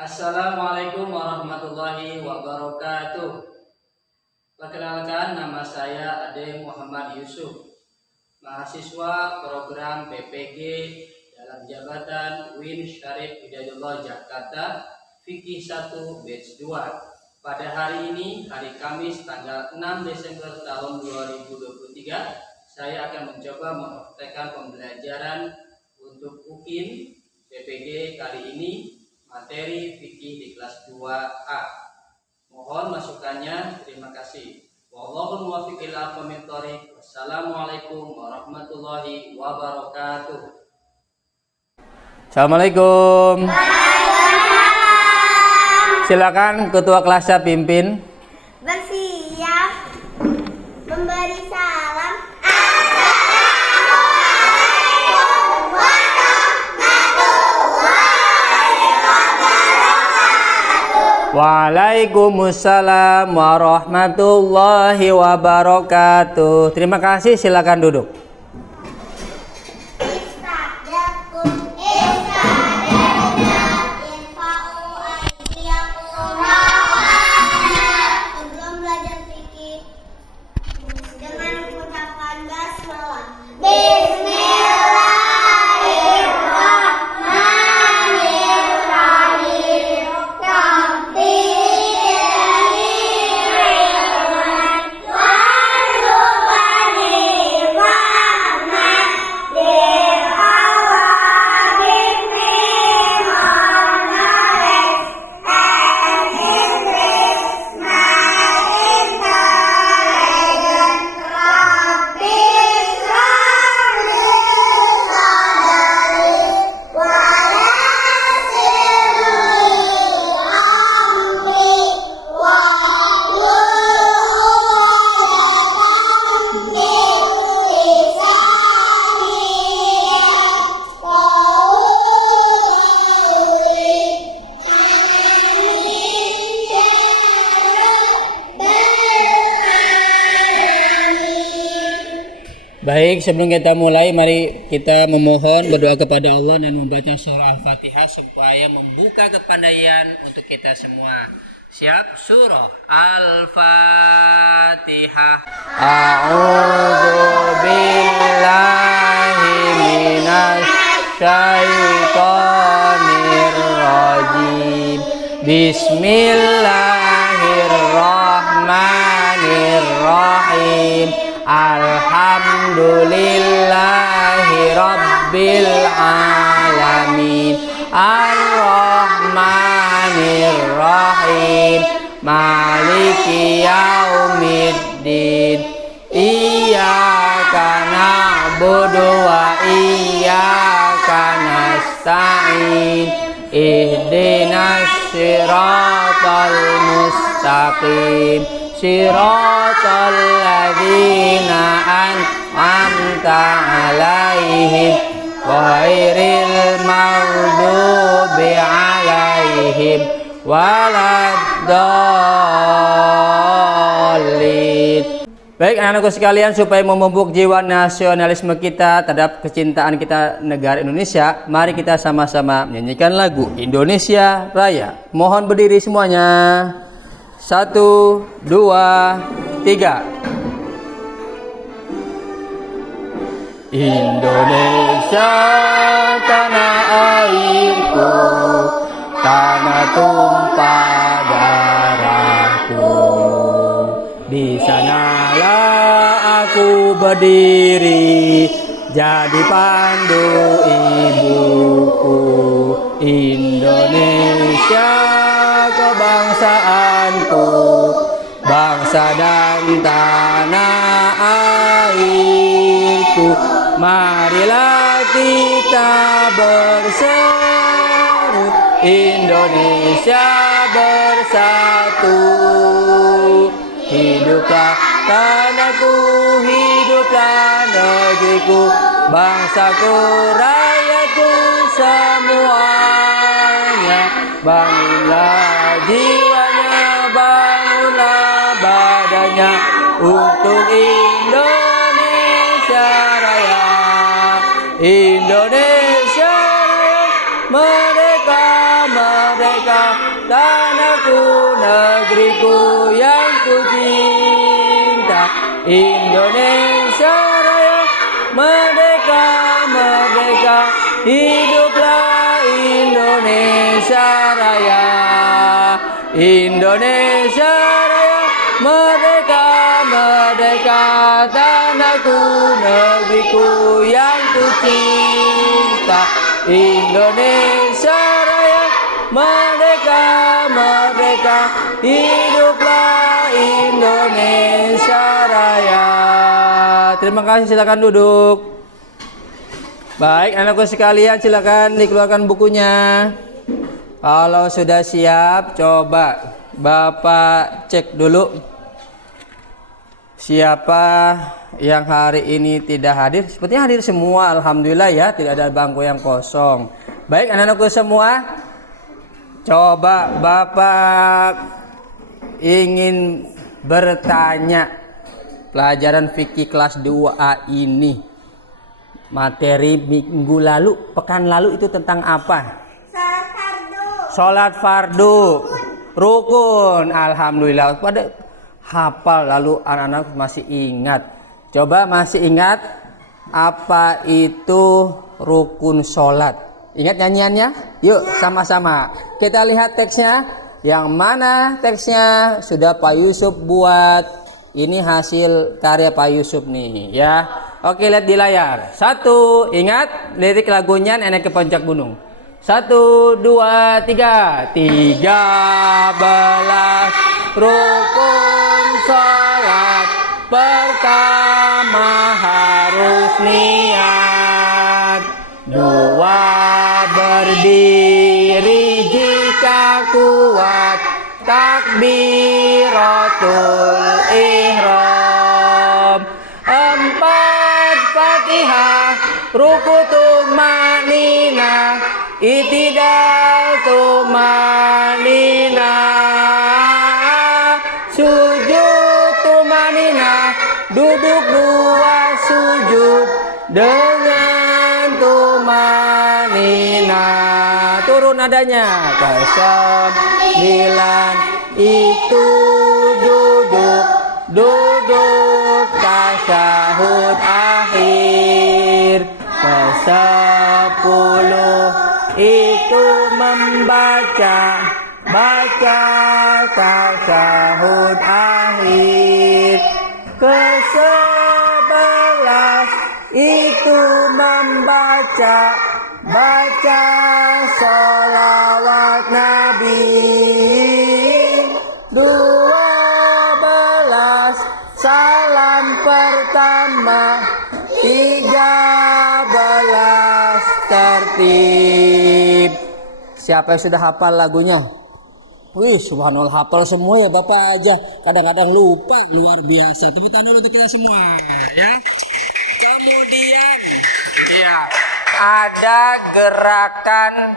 Assalamualaikum warahmatullahi wabarakatuh. Perkenalkan, nama saya Ade Muhammad Yusuf, mahasiswa program PPG dalam jabatan UIN Syarif Hidayatullah Jakarta, Fikih 1 Batch 2. Pada hari ini, hari Kamis tanggal 6 Desember tahun 2023, saya akan mencoba mempraktekkan pembelajaran untuk UIN PPG kali ini, materi fikih di kelas 2A. Mohon masukannya. Terima kasih. Wallahul muwaffiq ila aqwamit thoriq. Wassalamualaikum warahmatullahi wabarakatuh. Assalamualaikum. Silakan ketua kelasnya pimpin. Bersiap memberi salam. Waalaikumsalam warahmatullahi wabarakatuh. Terima kasih, silakan duduk. Sebelum belajar fikih dengan mengucapkan basmalah. Baik, sebelum kita mulai, mari kita memohon berdoa kepada Allah dan membaca surah Al-Fatihah supaya membuka kepandaian untuk kita semua. Siap? Surah Al-Fatihah. A'udzu billahi minasy syaithanir rajim. Bismillahirrahmanirrahim. Alhamdulillahi rabbil alamin. Ar-Rahmanir-Rahim. Maliki yaumiddin. Iyyaka na'budu wa iyyaka nasta'in. Ihdinas siratal mustaqim. Siratal ladzina an'amta 'alaihim ghairil maghdubi 'alaihim waladdallin. Baik anak-anakku sekalian, supaya memupuk jiwa nasionalisme kita terhadap kecintaan kita negara Indonesia, mari kita sama-sama menyanyikan lagu Indonesia Raya. Mohon berdiri semuanya. 1, 2, 3. Indonesia tanah airku, tanah tumpah darahku. Di sanalah aku berdiri, jadi pandu ibuku. Indonesia kebangsaanku, bangsa dan tanah airku. Marilah kita berseru, Indonesia bersatu. Hiduplah tanahku, hiduplah negeriku, bangsaku, rakyatku semuanya. Bangunlah jiwanya, bangunlah badannya untuk Indonesia Raya. Indonesia Raya, merdeka, merdeka, negeriku yang ku cinta. Indonesia Raya, merdeka, merdeka, hiduplah Indonesia Raya. Indonesia Raya, merdeka, merdeka, tanahku, negeriku yang ku cinta. Indonesia Raya, merdeka, merdeka, hiduplah Indonesia Raya. Terima kasih, silakan duduk. Baik, anakku sekalian, silakan dikeluarkan bukunya. Kalau sudah siap, coba Bapak cek dulu siapa yang hari ini tidak hadir. Sepertinya hadir semua, alhamdulillah ya, tidak ada bangku yang kosong. Baik, anak-anakku semua, coba Bapak ingin bertanya pelajaran fikih kelas 2A ini. Materi minggu lalu, pekan lalu itu tentang apa? Sholat fardu, rukun. Alhamdulillah, pada hafal, lalu anak-anak masih ingat. Coba masih ingat apa itu rukun sholat? Ingat nyanyiannya? Yuk sama-sama kita lihat teksnya. Yang mana teksnya sudah Pak Yusuf buat. Ini hasil karya Pak Yusuf nih ya. Oke, lihat di layar. 1, ingat lirik lagunya Nenek ke Puncak Gunung. 1, 2, 3. 13 rukun sholat. Pertama harus niat. 2, berdiri jika kuat. Takbiratul ihram. 4, Fatihah. Ruku tumanina. Itidal tumanina. Sujud tumanina. Duduk 2 sujud dengan tumanina. Turun nadanya. 9 itu duduk tasyahud akhir. 10 itu membaca tasyahud akhir. 11 itu membaca sholawat Nabi. 12 salam pertama. 13 tertib. Siapa yang sudah hafal lagunya? Wih, subhanallah, hafal semua ya Bapak aja. Kadang-kadang lupa, luar biasa. Tepuk tangan dulu untuk kita semua ya. Kemudian ya, ada gerakan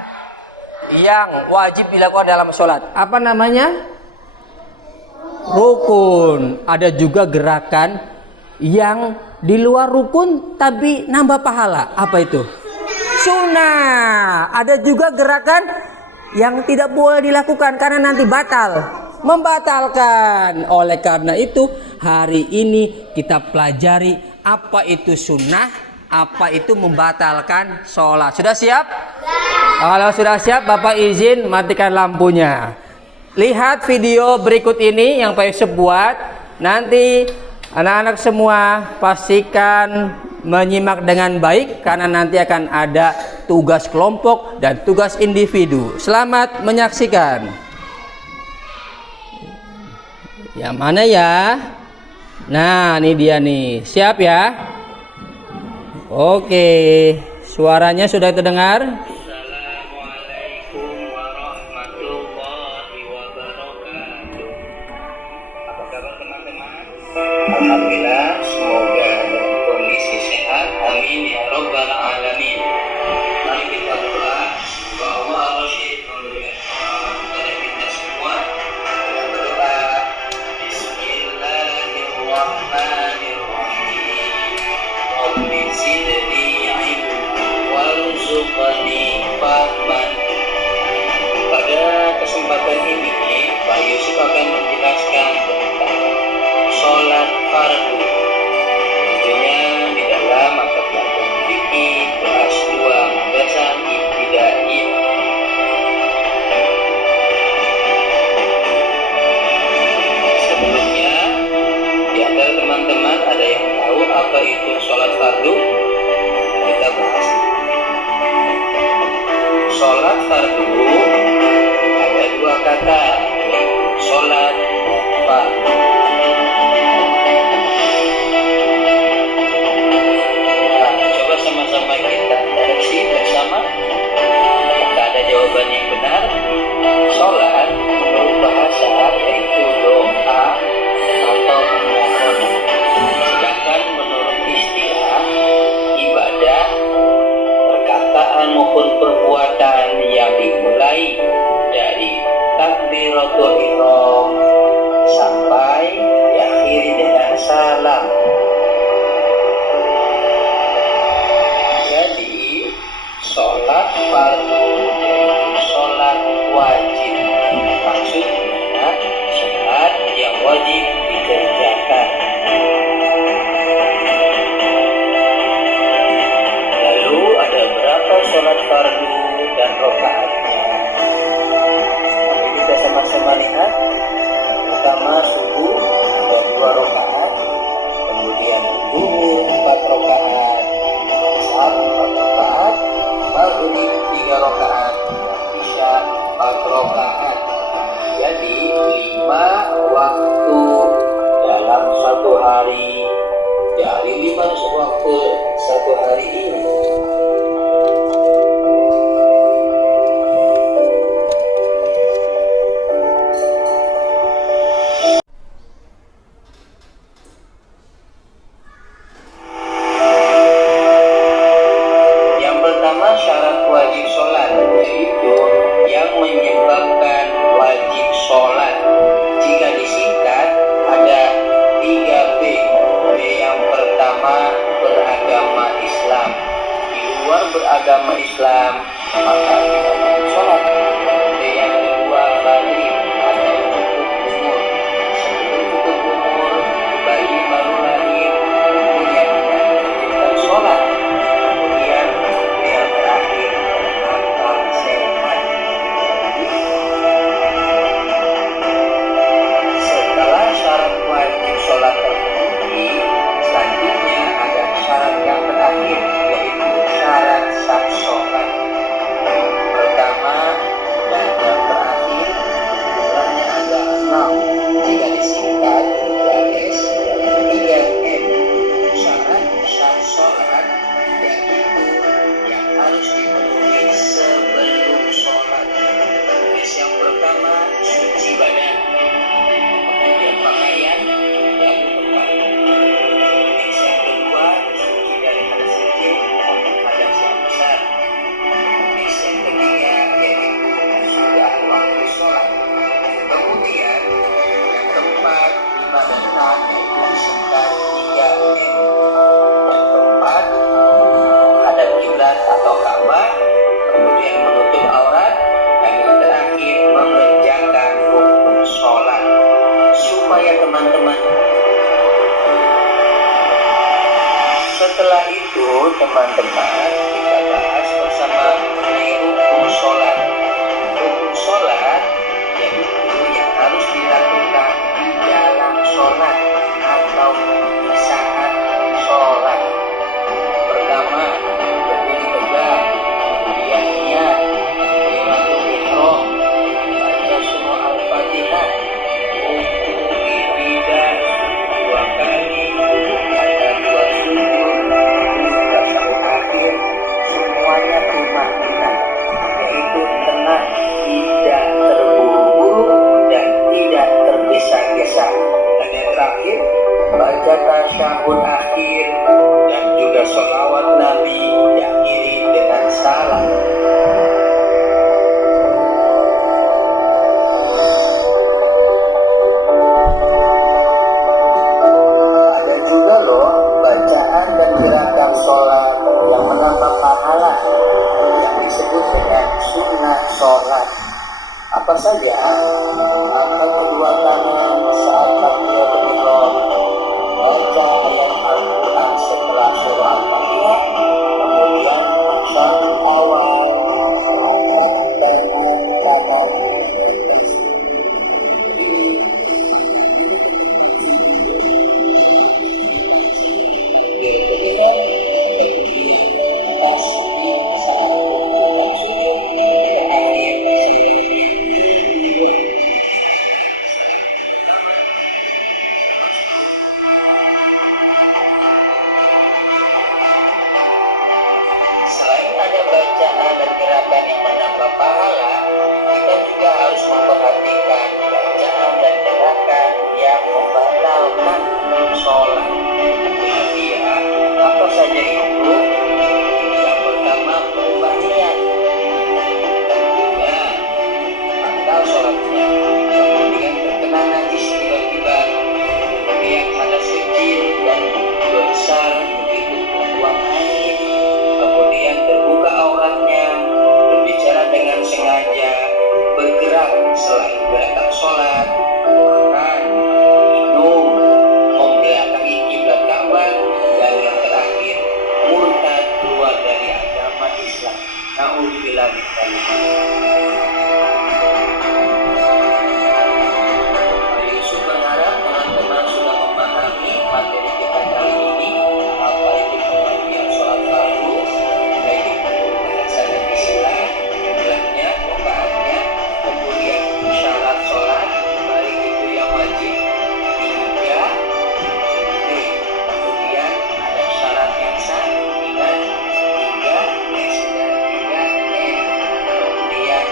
yang wajib dilakukan dalam sholat. Apa namanya? Rukun. Ada juga gerakan yang di luar rukun tapi nambah pahala. Apa itu? Sunnah. Ada juga gerakan yang tidak boleh dilakukan karena nanti batal, membatalkan. Oleh karena itu hari ini kita pelajari apa itu sunnah, apa itu membatalkan sholat. Sudah siap? Kalau sudah siap, Bapak izin matikan lampunya. Lihat video berikut ini yang Pak Yusuf buat. Nanti anak-anak semua pastikan menyimak dengan baik karena nanti akan ada tugas kelompok dan tugas individu. Selamat menyaksikan. Yang mana ya? Nah, ini dia nih. Siap ya? Oke, suaranya sudah terdengar? Assalamualaikum warahmatullahi wabarakatuh. Apa kabar teman-teman? Alhamdulillah, semoga dalam kondisi sehat. Amin ya rabbal alamin. Mari kita berdoa bahwa Allah kepada kita semua. Kita berdoa. Bismillahirrahmanirrahim. Rabbi zidni ilman warzuqni fahman. Pada kesempatan ini Pak Yusuf fardu. Tentunya di dalam mata pelajaran fikih kelas 2 madrasah ibtidaiyah. Sebelumnya, di antara teman-teman ada yang tahu apa itu sholat fardu? Kita bahas. Sholat fardu ada dua kata, yaitu sholat fardu. Nah, coba sama-sama kita koreksi bersama. Apakah ada jawaban yang benar? Sholat menurut bahasa yaitu doa atau memohon. Sedangkan menurut istilah ibadah, perkataan maupun perbuatan yang dimulai dari takbiratul ihram sampai diakhiri dengan salam. Jadi sholat fardu yaitu sholat wajib. Maksudnya sholat yang wajib dikerjakan. Lalu ada berapa sholat fardu dan rakaatnya? Mari kita sama-sama lihat. Pertama subuh ada 2 rakaat, kemudian zuhur 4 rakaat, asar 4 rakaat, maghrib 3 rakaat, dan isya 4 rakaat. Jadi 5 waktu dalam satu hari. Dari 5 waktu satu hari ini, yang pertama syarat wajib sholat, yaitu yang menyebabkan wajib sholat. Jika disingkat ada 3B. B yang pertama beragama Islam. Di luar beragama Islam maka tidak wajib sholat. B yang kedua baligh atau cukup umur. Sebelum cukup umur, bayi baru lahir, yang tidak mewajibkan sholat. Kemudian yang terakhir akal sehat. Setelah syarat wajib sholat terpenuhi, selanjutnya ada syarat yang terakhir, yaitu syarat sah sholat. Pertama dan yang terakhir jumlahnya ada 6. Jika disingkat garis 3M. Syarat sah sholat yaitu yang harus dipenuhi sebelum sholat. Yang pertama suci badan, kemudian pakaian, lalu tempat. Yang kedua suci dari hadas kecil maupun hadas yang besar. Yang ketiga yaitu sudah waktu sholat. Kemudian yang keempat, 5 dan 6 yaitu disingkat 3M. Yang keempat menghadap kiblat atau Ka'bah, kemudian menutup aurat, dan yang terakhir mengerjakan rukun sholat. Supaya teman-teman, setelah itu teman-teman kita bahas bersama mengenai rukun sholat. Rukun sholat yaitu yang harus dilakukan di dalam sholat atau di saat sholat. Pertama, berdiri tegak, kemudian niat, takbiratul ihram, baca surah Al-Fatihah, ruku ibadah 2 kali, ada 2 sujud, tasyahud akhir, semuanya tumanina, yaitu tenang, tidak terburu-buru dan tidak tergesa-gesa. Dan yang terakhir, baca tasyahud akhir dan juga sholawat Nabi diakhiri dengan salam. Ada juga loh bacaan dan gerakan sholat yang menambah pahala yang disebut dengan sunnah sholat. Apa saja? Angkat kedua tangan saat takbiratul ihram, Selain ada bacaan dan gerakan yang menambah pahala, kita juga harus memperhatikan bacaan dan gerakan yang membatalkan sholat. Jadi ya, apa saja itu? Yang pertama, pembalian. Ya, batal sholatnya. Kemudian terkena najis tiba-tiba. Kemudian hadas kecil dan besar begitu membuang air. Kemudian terbuka auratnya, berbicara dengan sengaja, bergerak selain gerakan sholat, makan, minum, membelakangi kiblat Ka'bah, dan yang terakhir murtad keluar dari agama Islam. Na'udzubillah min dzalik. Pak Yusuf berharap teman-teman sudah memahami materi kita kali ini, apa itu pengertian sholat fardu, baik itu pelaksanaan Islam, jumlahnya, rokaatnya, kemudian syarat sholat, baik itu yang wajib, 3, kemudian ada syarat yang sah, ingat, 3, kemudian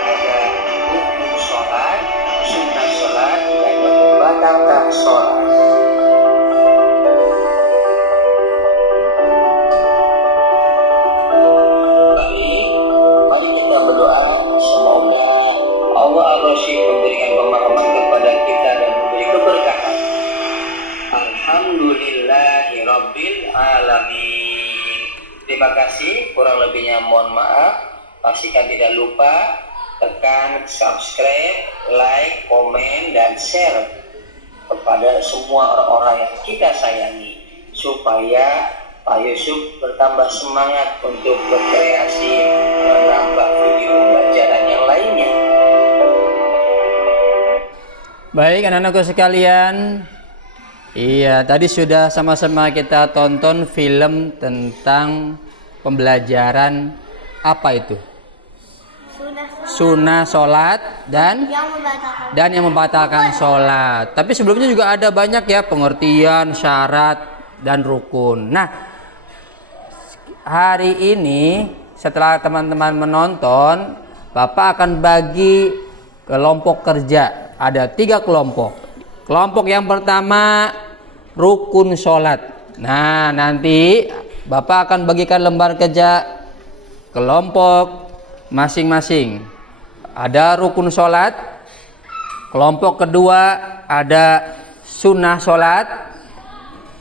ada rukun sholat, sunnah sholat, dan yang membatalkan sholat. Baik, mari kita berdoa semoga Allah Ar-Rasyid memberikan pemahaman kepada kita dan memberi keberkahan. Alhamdulillahirabbil alamin. Terima kasih, kurang lebihnya mohon maaf. Pastikan tidak lupa tekan subscribe, like, komen, dan share kepada semua orang-orang yang kita sayangi supaya Pak Yusuf bertambah semangat untuk berkreasi menambah video pembelajaran yang lainnya. Baik anak-anakku sekalian, iya tadi sudah sama-sama kita tonton film tentang pembelajaran apa itu? Sunnah sholat dan yang membatalkan sholat. Tapi sebelumnya juga ada banyak ya pengertian, syarat, dan rukun. Nah, hari ini setelah teman-teman menonton, Bapak akan bagi kelompok kerja. Ada 3 kelompok. Kelompok yang pertama rukun sholat. Nah, nanti Bapak akan bagikan lembar kerja kelompok masing-masing. Ada rukun sholat. Kelompok kedua ada sunnah sholat.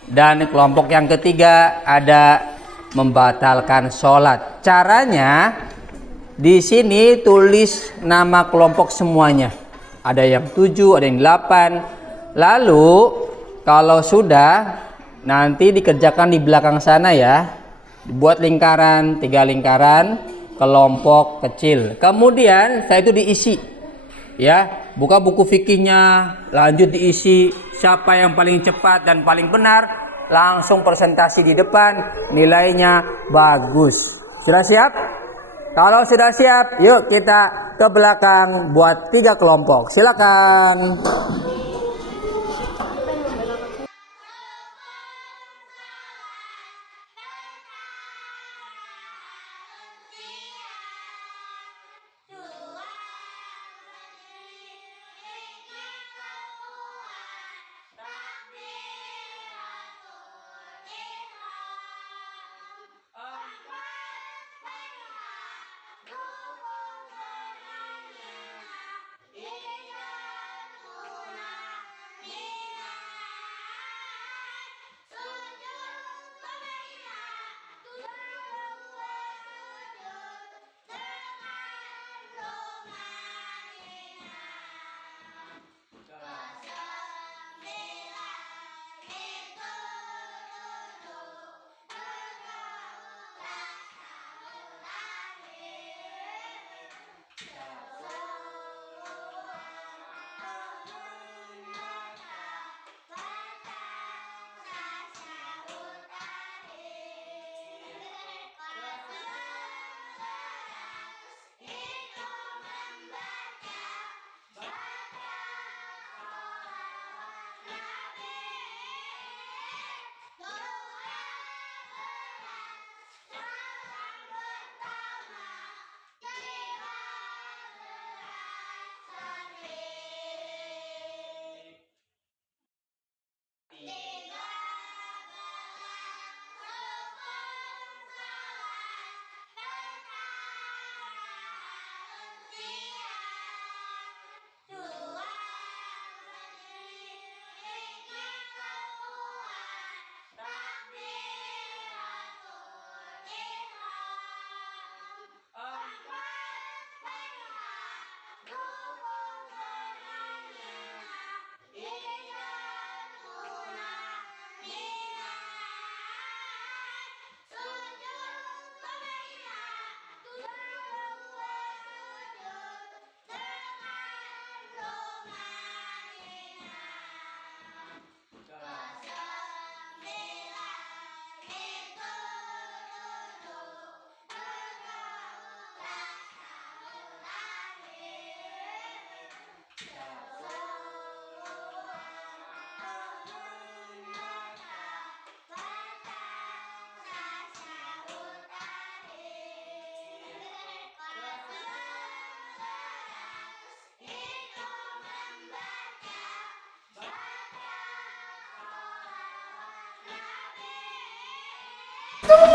Dan kelompok yang ketiga ada membatalkan sholat. Caranya di sini tulis nama kelompok semuanya. Ada yang 7, ada yang 8. Lalu kalau sudah nanti dikerjakan di belakang sana ya. Dibuat lingkaran, 3 lingkaran. Kelompok kecil. Kemudian saya itu diisi, ya, buka buku fikihnya, lanjut diisi. Siapa yang paling cepat dan paling benar, langsung presentasi di depan, nilainya bagus. Sudah siap? Kalau sudah siap, yuk kita ke belakang buat 3 kelompok. Silakan.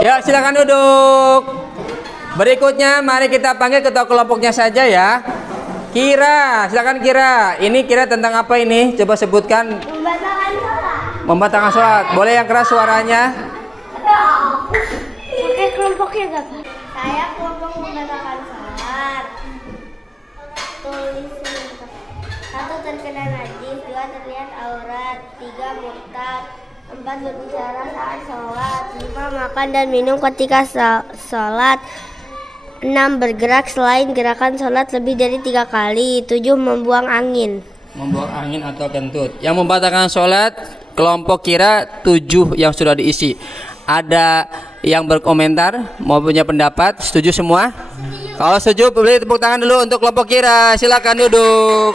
Ya, silakan duduk. Berikutnya mari kita panggil ketua kelompoknya saja ya. Kira, silakan Kira. Ini Kira tentang apa ini? Coba sebutkan. Membatalkan sholat. Membatalkan sholat. Boleh yang keras suaranya? Oke, kelompoknya gak? Saya kelompok membatalkan sholat. Tulis 1 terkena najis, 2 terlihat aurat, 3 murtad, 4 berbicara saat sholat, 5 makan dan minum ketika sholat, 6 bergerak selain gerakan sholat lebih dari 3 kali, 7 membuang angin. Membuang angin atau kentut. Yang membatalkan sholat kelompok Kira 7 yang sudah diisi. Ada yang berkomentar, mau punya pendapat? Setuju semua? Kalau setuju, boleh tepuk tangan dulu untuk kelompok Kira. Silakan duduk.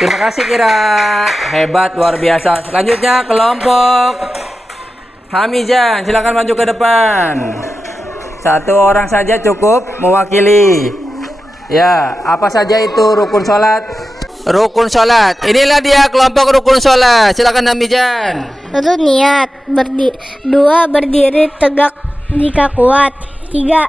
Terima kasih Kira. Hebat, luar biasa. Selanjutnya kelompok Hamizan. Silakan maju ke depan. 1 orang saja cukup mewakili. Ya, apa saja itu rukun sholat? Rukun sholat. Inilah dia kelompok rukun sholat. Silakan Hamizan. 1 niat, 2 berdiri tegak jika kuat, 3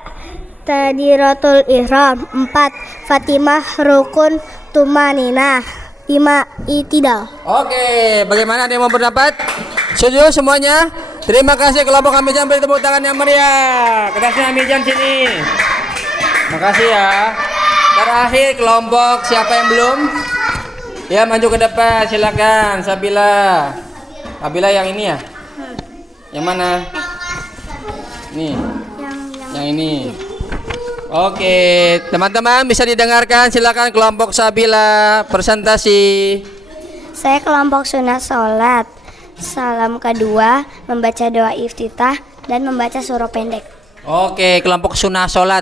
takbiratul ihram, 4 Fatimah rukun tumaninah, 5 itidal. Oke, bagaimana, ada yang mau berpendapat? Setuju semuanya? Terima kasih kelompok Hamizan, beri tepuk tangan yang meriah. Kertasnya Hamizan sini. Makasih ya. Terakhir kelompok siapa yang belum? Ya, maju ke depan, silakan. Sabila. Sabila yang ini ya? Yang mana? Nih. Yang ini. Oke, teman-teman bisa didengarkan, silakan kelompok Sabila presentasi. Saya kelompok sunnah sholat. Salam kedua, membaca doa iftitah dan membaca surah pendek. Oke, kelompok sunnah sholat.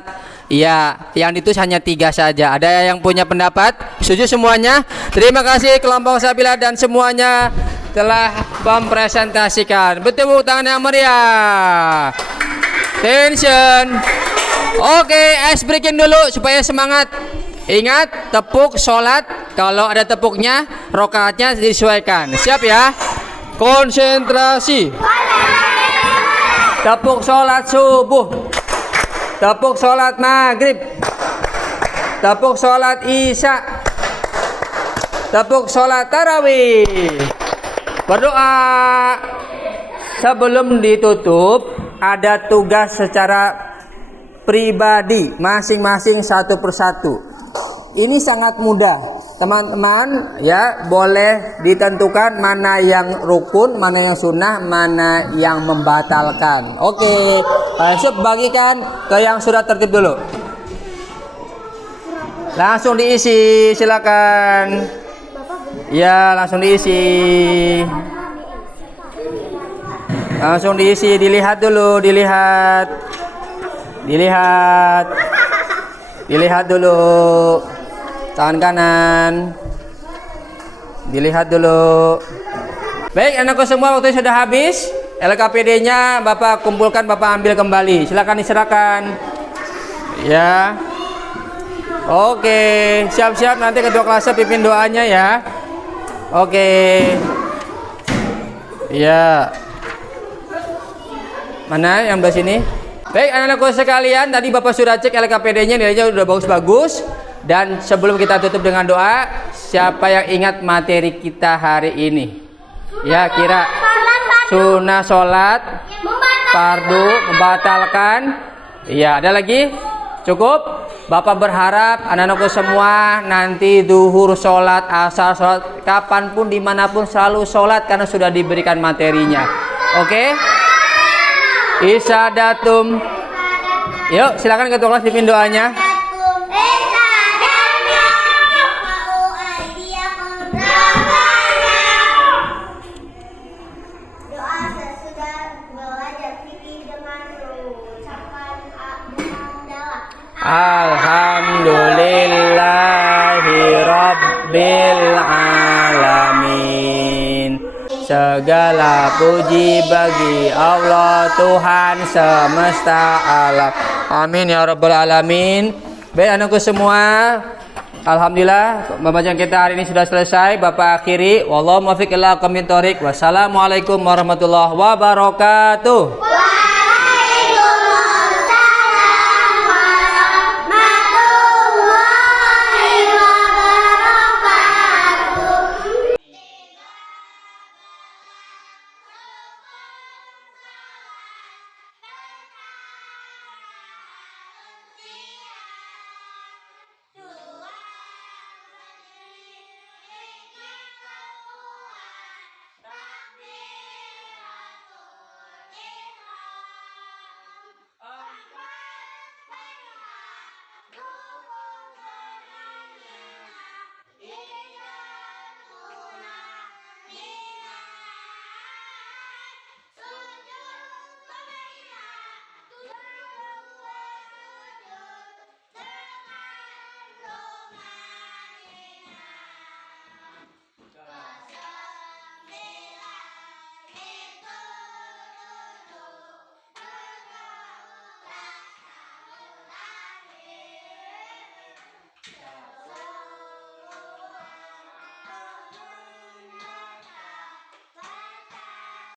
Ya, yang ditulis hanya 3 saja. Ada yang punya pendapat? Setuju semuanya? Terima kasih kelompok Sabila dan semuanya telah mempresentasikan. Bertepuk tangan yang meriah. Tension. Oke, ice breaking dulu supaya semangat. Ingat, tepuk sholat. Kalau ada tepuknya, rokaatnya disesuaikan. Siap ya? Konsentrasi. Tepuk sholat subuh. Tepuk sholat maghrib. Tepuk sholat isya. Tepuk sholat tarawih. Berdoa. Sebelum ditutup, ada tugas secara pribadi masing-masing satu persatu. Ini sangat mudah. Teman-teman ya, boleh ditentukan mana yang rukun, mana yang sunnah, mana yang membatalkan. Oke, langsung bagikan ke yang sudah tertib dulu. Langsung diisi, silakan. Ya, langsung diisi. Langsung diisi, dilihat dulu, dilihat. Dilihat dulu. Tangan kanan. Dilihat dulu. Baik, anakku semua, waktu sudah habis. LKPD-nya Bapak kumpulkan, Bapak ambil kembali. Silakan diserahkan. Ya. Oke, siap-siap nanti kedua kelasnya pimpin doanya ya. Oke. Ya. Mana yang belah sini? Baik, anak-anakku sekalian, tadi Bapak sudah cek LKPD-nya, nilainya sudah bagus-bagus. Dan sebelum kita tutup dengan doa, siapa yang ingat materi kita hari ini? Ya, Kira. Sunnah sholat, fardu, membatalkan. Ya, ada lagi? Cukup? Bapak berharap anak-anakku semua nanti duhur sholat, asar sholat, kapanpun, dimanapun selalu sholat karena sudah diberikan materinya. Oke? Isadatum. Yuk, silakan ketua kelas pimpin doanya. Alhamdulillahi Rabbil Alamin. Segala puji bagi Allah Tuhan semesta alam. Amin ya Rabbal Alamin. Baik anakku semua, alhamdulillah pembacaan kita hari ini sudah selesai. Bapak akhiri. Wallahu muwaffiq ila aqwamit thoriq. Wassalamualaikum warahmatullahi wabarakatuh.